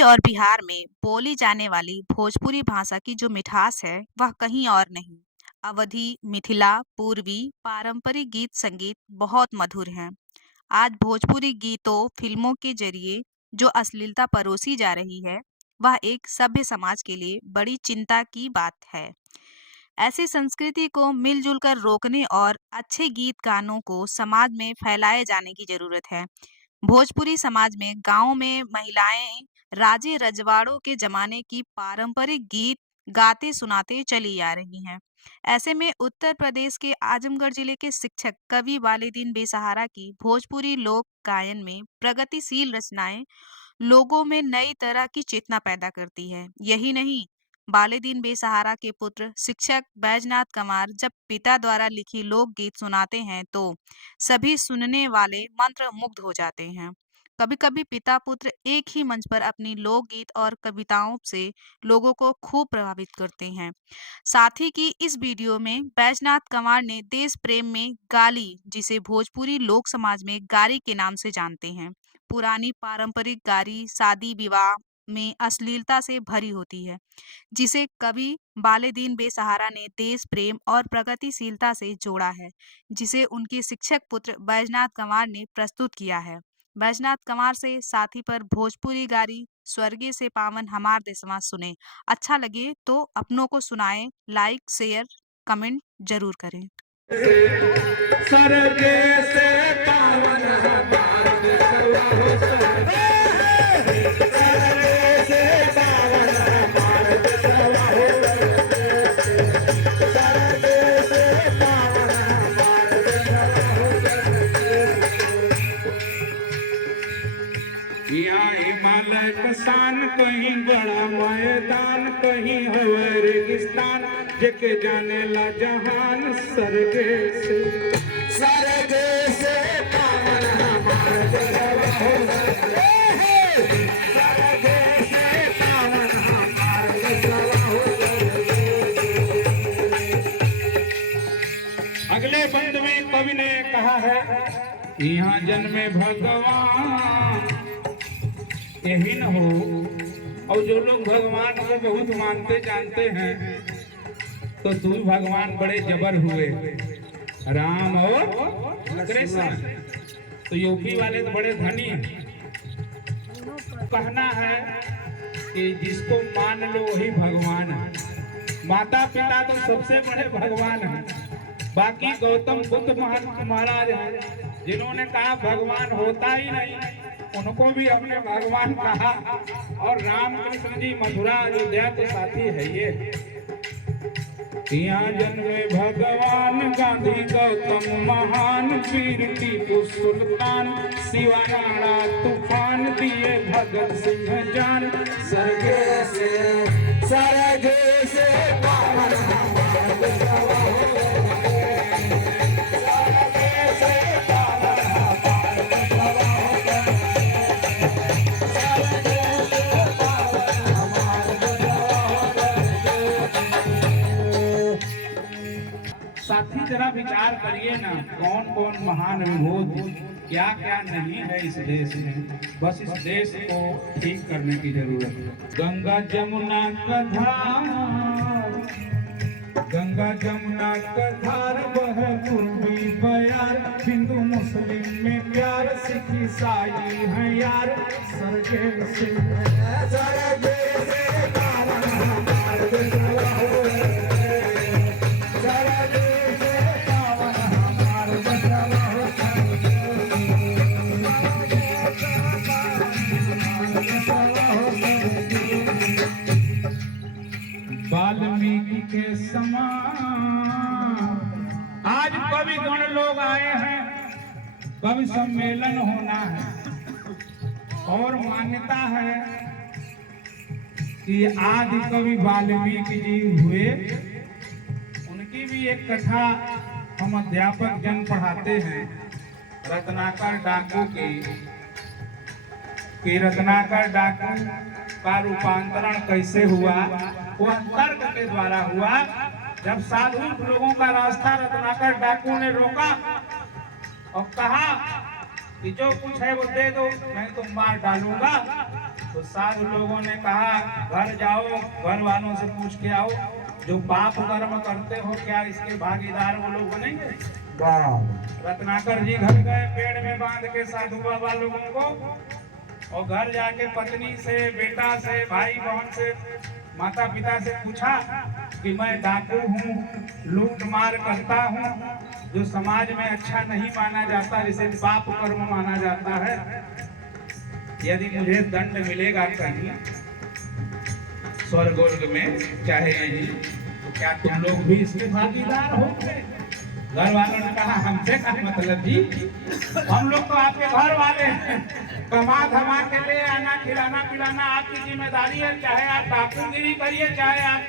UP और बिहार में बोली जाने वाली भोजपुरी भाषा की जो मिठास है वह कहीं और नहीं। अवधी, मिथिला, पूर्वी पारंपरिक गीत संगीत बहुत मधुर हैं। आज भोजपुरी गीतों, फिल्मों के जरिए जो अश्लीलता परोसी जा रही है, वह एक सभ्य समाज के लिए बड़ी चिंता की बात है। ऐसी संस्कृति को मिलजुल कर रोकने और अच्छे गीत गानों को समाज में फैलाए जाने की जरूरत है। भोजपुरी समाज में गांव में महिलाएं राजे रजवाड़ों के जमाने की पारंपरिक गीत गाते सुनाते चली आ रही हैं। ऐसे में उत्तर प्रदेश के आजमगढ़ जिले के शिक्षक कवि वालेदीन बेसहारा की भोजपुरी लोक गायन में प्रगतिशील रचनाएं लोगों में नई तरह की चेतना पैदा करती है। यही नहीं, बालेदीन बेसहारा के पुत्र शिक्षक बैजनाथ कमार जब पिता द्वारा लिखी लोकगीत सुनाते हैं तो सभी सुनने वाले मंत्र मुग्ध हो जाते हैं। कभी कभी पिता पुत्र एक ही मंच पर अपनी लोकगीत और कविताओं से लोगों को खूब प्रभावित करते हैं। साथ ही की इस वीडियो में बैजनाथ कमार ने देश प्रेम में गाली, जिसे भोजपुरी लोक समाज में गारी के नाम से जानते हैं। पुरानी पारंपरिक गारी शादी विवाह में अश्लीलता से भरी होती है, जिसे कवि बालेदीन बेसहारा ने देश प्रेम और प्रगतिशीलता से जोड़ा है, जिसे उनके शिक्षक पुत्र बैजनाथ कमार ने प्रस्तुत किया है। बैजनाथ कमार से साथी पर भोजपुरी गारी स्वर्गीय से पावन हमार देशवा सुने। अच्छा लगे तो अपनों को सुनाएं, लाइक शेयर कमेंट जरूर करें। स्वर्गे से पावन हमार देशवा हो स्वर्गे से पावन हमार देशवा हो स्वर्गे से पावन हमार देशवा हो। यहाँ हिमालय का शान कहीं बड़ा मैदान, कहीं हवा रेगिस्तान, जेके जाने ला जहान स्वर्गे से पावन हमार देशवा हो स्वर्गे से पावन हमार देशवा हो। अगले बंद में कवि ने कहा है, यहाँ जन्मे भगवान यही न हो। और जो लोग भगवान को बहुत मानते जानते हैं तो तू भगवान बड़े जबर हुए, राम और कृष्ण। तो यूपी वाले तो बड़े धनी हैं। कहना है कि जिसको मान लो वही भगवान है। माता पिता तो सबसे बड़े भगवान हैं। बाकी गौतम बुद्ध महाराज हैं, जिन्होंने कहा भगवान होता ही नहीं, उनको भी हमने भगवान कहा। और रामकृष्ण जी मथुरा अयोध्या के साथी है ये। यहाँ जन्मे भगवान गांधी गौतम महान, वीर टीपू सुल्तान, शिवा राणा तूफान, दिए भगत सिंह जान। स्वर्गे से पावन हमार देशवा हो स्वर्गे से पावन हमार देशवा हो स्वर्गे से पावन हमार देशवा हो। साथी जरा विचार करिए ना, कौन कौन महान विभूति, क्या क्या नहीं है इस देश में। बस इस देश को ठीक करने की जरूरत है। गंगा जमुना का धार, गंगा जमुना का धार बह पूर्वी बयार, हिंदू मुस्लिम में प्यार, सिख ईसाई है यार। स्वर्गे से पावन हमार देशवा हो स्वर्गे से पावन हमार देशवा हो वाल्मीकि के समान आज कवि गण लोग आए हैं। कवि सम्मेलन होना है और मान्यता है कि आदि कवि वाल्मीकि जी हुए। उनकी भी एक कथा हम अध्यापक जन पढ़ाते हैं, रत्नाकर डाकू की रत्नाकर डाकू का रूपांतरण कैसे हुआ। वह तर्क के द्वारा हुआ। जब साधु लोगों का रास्ता रत्नाकर डाकू ने रोका और कहा कि जो कुछ है वो दे दो, मैं तो मार डालूंगा। तो साधु लोगों ने कहा घर जाओ, घर वालों से पूछ के आओ, जो पाप कर्म करते हो क्या इसके भागीदार वो लोग बनेंगे? रत्नाकर जी घर गए पेड़ में बांध के साधु बाबा लोगों को, और घर जाके पत्नी से, बेटा से, भाई बहन से, माता पिता से पूछा कि मैं डाकू हूँ, लूट मार करता हूँ, जो समाज में अच्छा नहीं माना जाता, जिसे पाप कर्म माना जाता है, यदि मुझे दंड मिलेगा कहीं स्वर्ग में चाहे यही, तो क्या तुम लोग भी इसके भागीदार होंगे? घर वालों ने कहा हमसे क्या मतलब जी, हम लोग तो आपके घर वाले हैं, कमा धमा के ले आना, खिलाना पिलाना आपकी जिम्मेदारी है, चाहे आप डाकूगिरी करिए, चाहे आप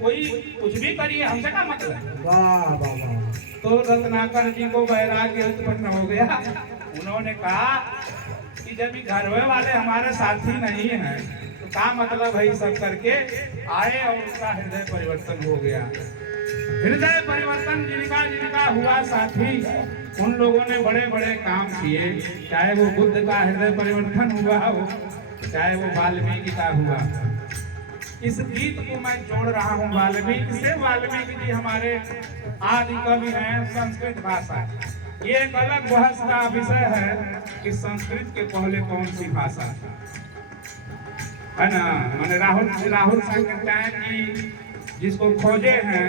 कोई कुछ भी करिए, हमसे क्या मतलब? वाह वाह वाह। तो रत्नाकर जी को वैराग्य उत्पन्न हो गया। उन्होंने कहा कि जब घर वाले हमारे साथी नहीं हैं तो क्या मतलब है, सब करके आए और उनका हृदय परिवर्तन हो गया। हृदय परिवर्तन जिनका जिनका हुआ साथी, उन लोगों ने बड़े बड़े काम किए, चाहे वो बुद्ध का हृदय परिवर्तन हुआ हो, चाहे वो वाल्मीकि का हुआ। इस गीत को मैं जोड़ रहा हूँ वाल्मीकि से। वाल्मीकि जी हमारे आदि कवि हैं संस्कृत भाषा। ये एक अलग बहस का विषय है कि संस्कृत के पहले कौन सी भाषा है ना। मैंने राहुल सिंह कहता है कि जिसको खोजे हैं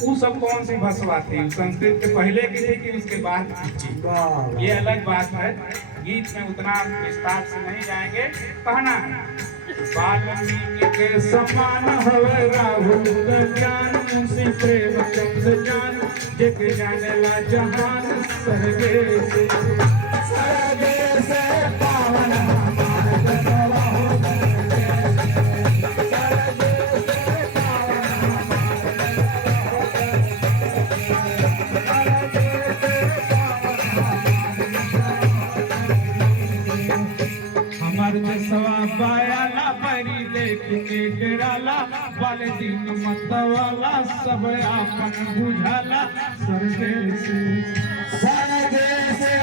वो सब कौन सी भाषा थी, संस्कृत के पहले की थी कि उसके बाद की, ये अलग बात है। गीत में उतना विस्तार से नहीं जाएंगे। कहना वाल्मीकि के समान होवे राहुल ज्ञान, मुंशी प्रेमचंद जान, जग जानेला जहान सरगे से पावन हमार गवा हो सवा पायाला परी देख के डराला, वाले दिन मत वाला सब आपन बुझाला, स्वर्ग से